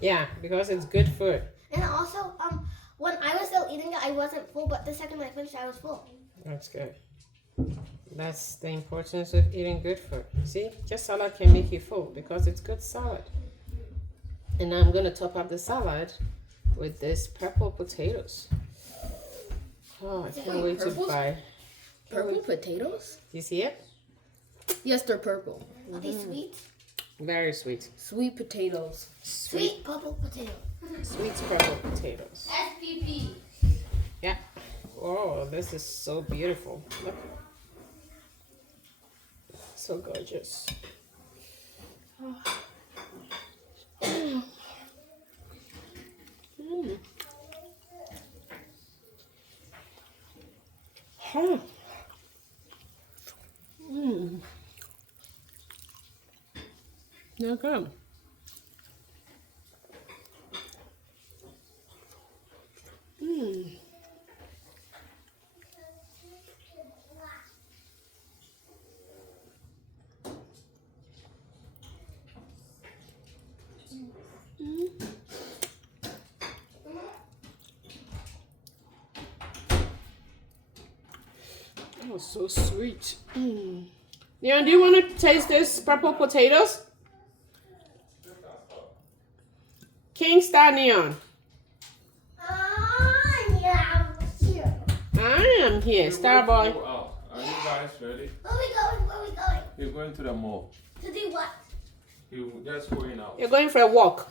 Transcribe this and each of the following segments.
Yeah, because it's good food. And also, when I was still eating it, I wasn't full, but the second I finished, I was full. That's good. That's the importance of eating good food. See, just salad can make you full because it's good salad. And now I'm gonna top up the salad with this purple potatoes. Oh, I can't wait to Purple? buy. Purple potatoes? You see it? Yes, they're purple. Are they sweet? Very sweet. Sweet potatoes. Sweet purple potato. Sweet purple potatoes. SPP. Yeah. Oh, this is so beautiful. Look. So gorgeous. Mm. Huh. Mm. They're good. Mm. Oh, so sweet. Mm. Leon, do you want to taste this purple potatoes? King Star Neon. Yeah, here. I am here, Starboy. Go out. Are you guys ready? Where we going? Where we going? You're going to the mall. To do what? You're just going out. You're going for a walk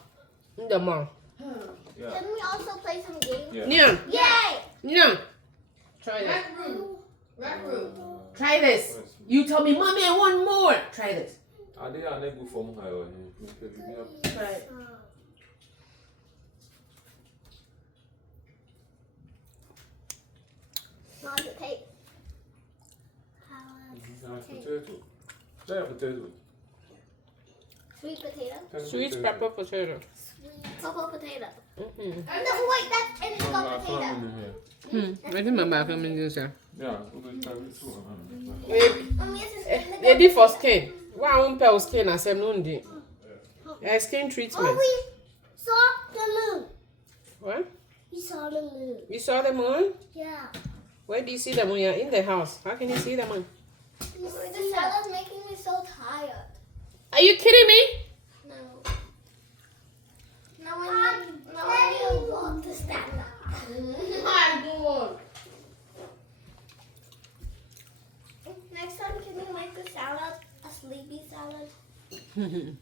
in the mall. Yeah. Can we also play some games? Yeah. Neon, Yay! Neon. Try this. Try this. You told me, Mommy, I want more. Try this. Are they unable from her? Try it. How does it taste? Potato. Try a potato. Sweet potato. Sweet pepper potato. Sweet purple potato. Mm-hmm. No, wait, that's indigo potato. I think my bathroom in this. Yeah, we'll try it too. Mommy, this is indigo Ready for potato. skin. Why won't pay skin? I said, no, skin treatment. Oh, we saw the moon. What? We saw the moon. You saw the moon? Yeah. Where do you see the moon? You're in the house. How can you see the moon? The salad's making me so tired. Are you kidding me? No. Now I need a walk to stand up. Next time, can we make the salad a sleepy salad?